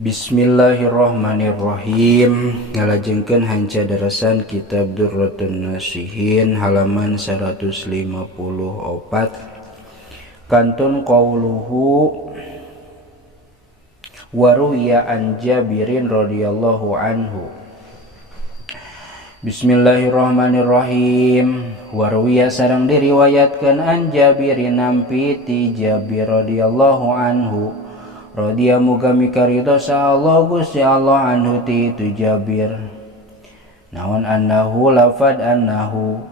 Bismillahirrahmanirrahim. Ngalajengkeun hanca darasan kitab Durratun Nasihin halaman 154. Kantun qauluhu waruya an Jabirin radhiyallahu anhu. Bismillahirrahmanirrahim. Waruya sareng diriwayatkeun an Jabirin nampi ti Jabir radhiyallahu anhu. Radhiya muga mikarito sa Allah Gusti Allah anhu ti itu Jabir. Naon annahu lafad annahu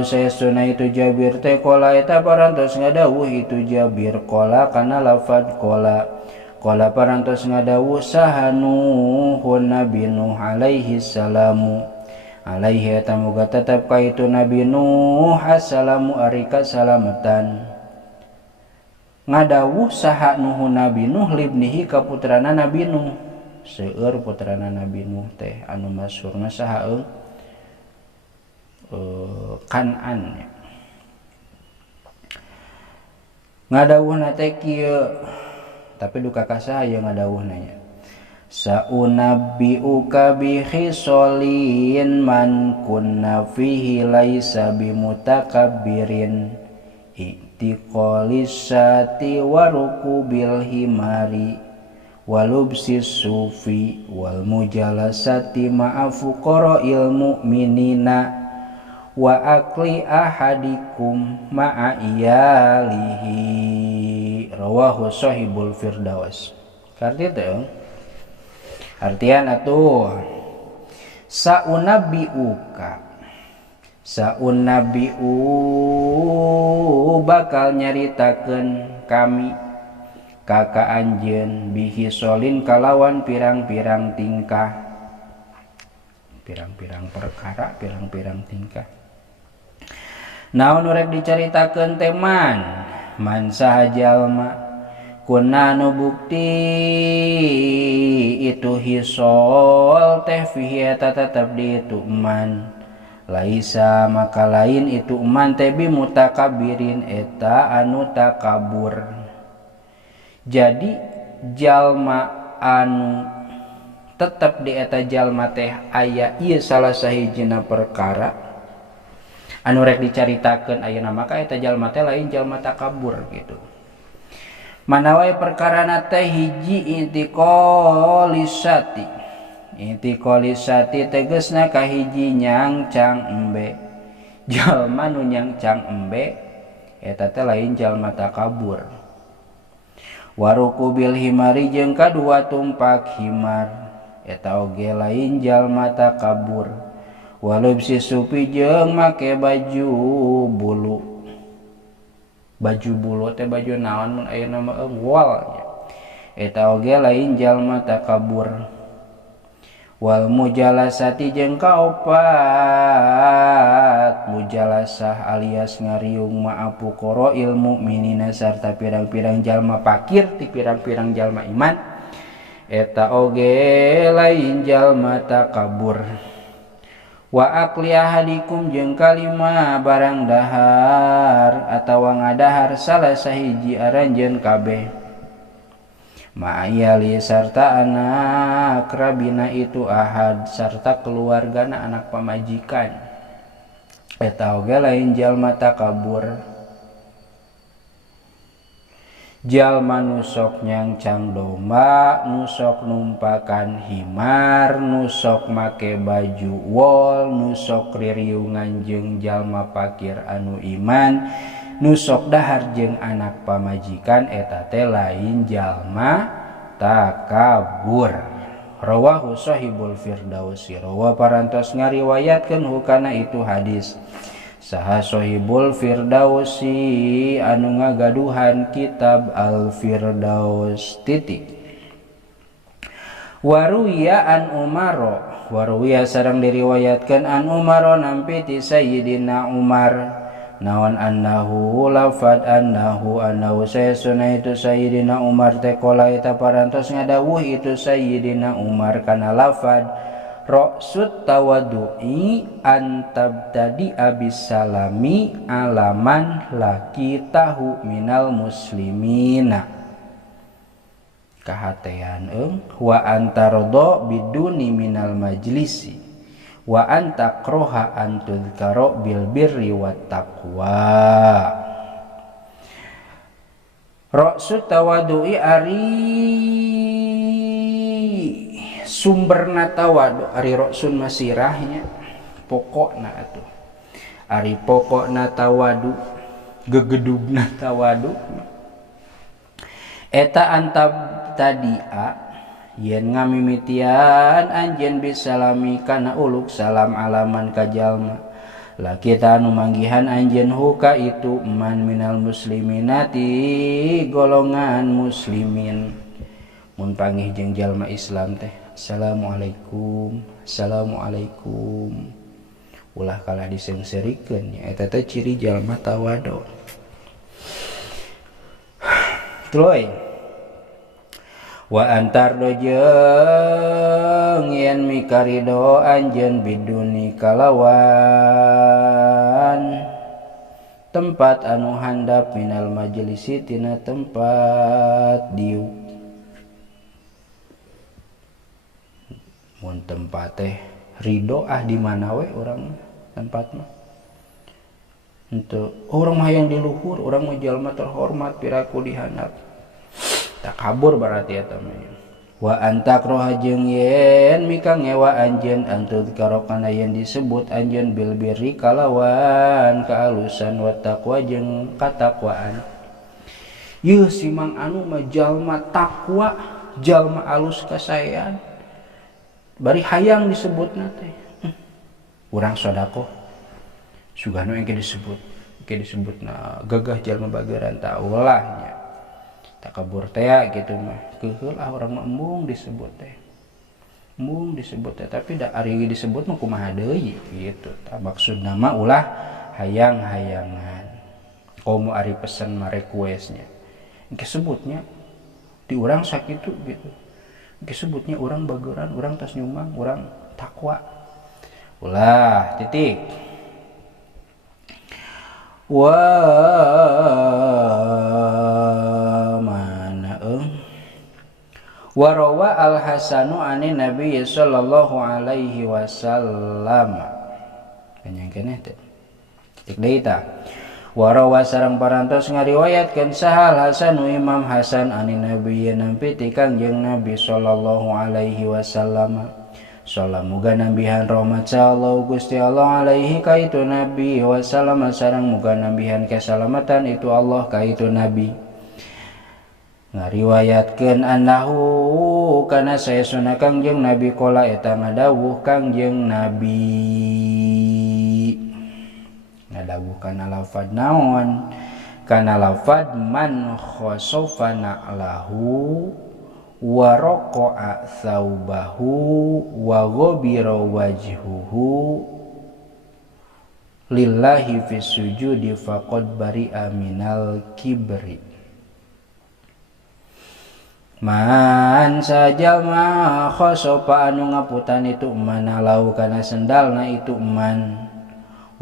saestuna itu Jabir teh qala eta parantos ngadawuh itu Jabir qala kana lafad qala parantos ngadawuh sahanuhun Nabi Nuh alaihi salamu alaihi eta muga tetep ka itu Nabi Nuh assalamu ari kasalamatan. Ngadawuh saha Nuh Nabi Nuh libnihi ka putrana Nabi Nuh. Seueur putrana Nabi Nuh teh anu masyhurna saha Kan'an. Ngadawuhna teh kieu tapi duka ka saha ye ngadawuhna nya. Saunabbiuka bi khisolin man kunna fihi laisa bimutakabbirin tiqalisati warukubil himari walubsis sufi wal mujalasati ma'afu qara'il mu'minina wa akli ahadikum ma'a iyalihi rawahu sahibul firdaus. Karti teh artian atuh saunabbiu bakal nyaritakeun kami kaka anjeun bihi solin kalawan pirang-pirang tingkah, pirang-pirang perkara, pirang-pirang tingkah. Naon urek dicaritakeun teh man saha jalma kunna nu bukti itu hisol teh fihi eta tetep di itu man laisa maka lain itu man tebi mutakabirin eta anu takabur. Jadi jalma anu tetep di eta jalma teh aya ieu salah sahijina perkara anu rek dicaritakeun ayeuna maka eta jalma teh lain jalma takabur gitu. Manawa perkarana teh hiji Intiqalisati tegesna kahiji nyangcang embe. Jalma nu nyangcang embe eta teh lain jalma takabur. Warukubil himari jeung kadua tumpak himar eta oge lain jalma takabur. Walubsi supi jeung make baju bulu. Baju bulu teh baju naon mun ayeuna mah wal nya. Eta oge lain jalma takabur. Wal mujalasati jeung kaopat mujalasah alias ngariung ma'apu qara'il mu'minina sarta pirang-pirang jalma pakir ti pirang-pirang jalma iman eta oge lain jalma takabur. Wa akli ahadikum jeung kalima barang dahar atawa ngadahar salah sahiji aranjeun kabeh ma'ayali sarta anak rabina itu ahad sarta keluargana anak pamajikan eta oge lain jalma takabur. Jalma nusok nyangcang domba, nusok numpakan himar, nusok make baju wol, nusok ririungan jeung jalma pakir anu iman, nusok dahar jeung anak pamajikan eta teh lain jalma takabur. Rawahu sahibul firdausi. Rawa parantos ngariwayatkeun hukana itu hadis saha sahibul firdausi anu ngagaduhan kitab al firdaus titik. Waruya an Umar, waruya sareng diriwayatkeun an Umar nampi ti Sayyidina Umar. Naon annahu lafad annahu saestuna itu Sayyidina Umar teh qala eta parantos ngadawuh itu Sayyidina Umar kana lafad Ra'sut tawaddu'i antabtadi abis salami alaman laki tahu minal muslimina. kahatean wa antarodo biduni minal majlisi wa antakroha antudkaro bil birri wat taqwa. Ra'su tawadu'i ari sumberna tawadu ari ra'sun masirahnya pokokna atuh ari pokokna tawadu gegedugna tawadu eta antab tadia yen ngamimitian anjeun bisalami kana uluk salam alaman ka jalma la kita anu manggihan anjeun huka itu man minal musliminati golongan muslimin mun panggih jeung jalma Islam teh assalamualaikum assalamualaikum ulah kalah disengserikeun nya eta teh ciri jalma tawadu. Troy wa antar dojeng yen mikarido anjeun biduni kalawan tempat anu handap minal majlisi tina tempat diuk mun tempat teh ridho di mana we urang tempat mah untuk orang mah yang di luhur orang mah jalma terhormat piraku dihandap tak kabur berarti eta mah wa antakroha jeung yen mika ngewa anjeun antud karokana yen disebut anjeun bil birri kalawan kaalusan wa taqwa jeung katakwaan yeuh si mang anu mah jalma takwa jalma alus kasaean bari hayang disebutna teh urang sodaqoh sugano engke disebutna gagah jalma bageran ta ulah nya takabur teh gitu mah keheul urang mah embung disebut teh tapi da ari disebut mah kumaha deui gitu tah maksudna mah ulah hayang-hayangan komo ari pesen mah requestnya engke sebutnya di urang sakitu gitu engke sebutnya urang bageran urang tos nyumbang urang takwa ulah titik wa warawa al-Hasanu ani Nabi sallallahu alaihi wasallam panjang keneh teh titik deui tah warawa sareng parantos ngariwayatkeun sahal Hasanu Imam Hasan ani Nabi nampi ti Kangjeng Nabi sallallahu alaihi wasallam salam muga nambihan rahmat Allah Gusti Allah alaihi ka itu Nabi wasallam sareng muga nambihan keselamatan itu Allah ka itu Nabi ngariwayatkeun annahu kana saestuna Kangjeng Nabi qala eta ngadawuh Kangjeng Nabi ngadawuh kana lafad naon kana lafad man khasafana lahu wa raqa'a thawbahu wa ghabira wajhuhu lillahi fis sujudi faqad bari'a minal kibri. Man sajal ma khosopa anu ngaputan itu man alau kana sendalna itu man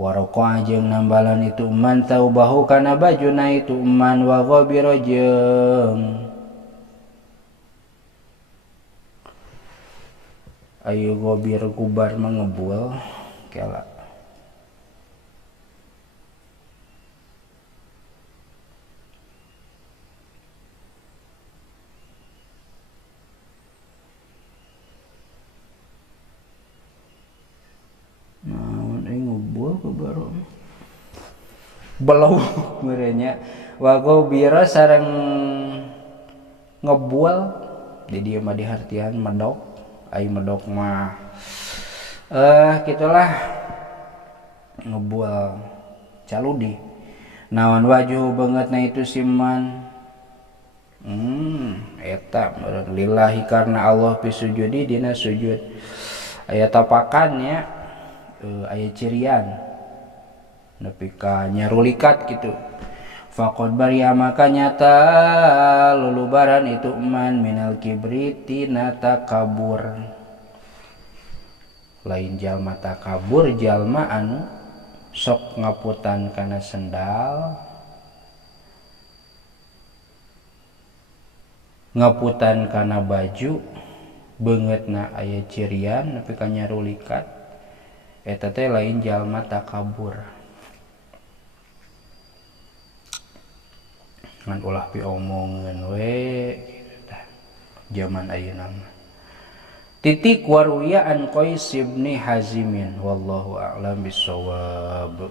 warqa jeung nambalan itu man taubahu kana bajuna itu man wa ghabira jeung ayo gobir gubar mengebul kela baru belau merenya wago biro sareng ngebual di dia mah dihartian medok ai medok mah gitulah ngebual caludi naon waju banget na itu siman eta lillahi karena Allah pisujudi dina sujud aya tapakannya aya cirian nepi ka nyarulikat gitu faqad bari'a maka nyata lulubaran itu man minal kibri tina takabur lain jalma takabur jalma anu sok ngaputan kana sendal ngaputan kana baju beungeutna aya cirian nepi ka nyarulikat eta teh lain jalma takabur ngan ulah piomongeun we kitu tah zaman ayeuna mah. Titik waruya an Qais bin Hazimin wallahu a'lam bissawab.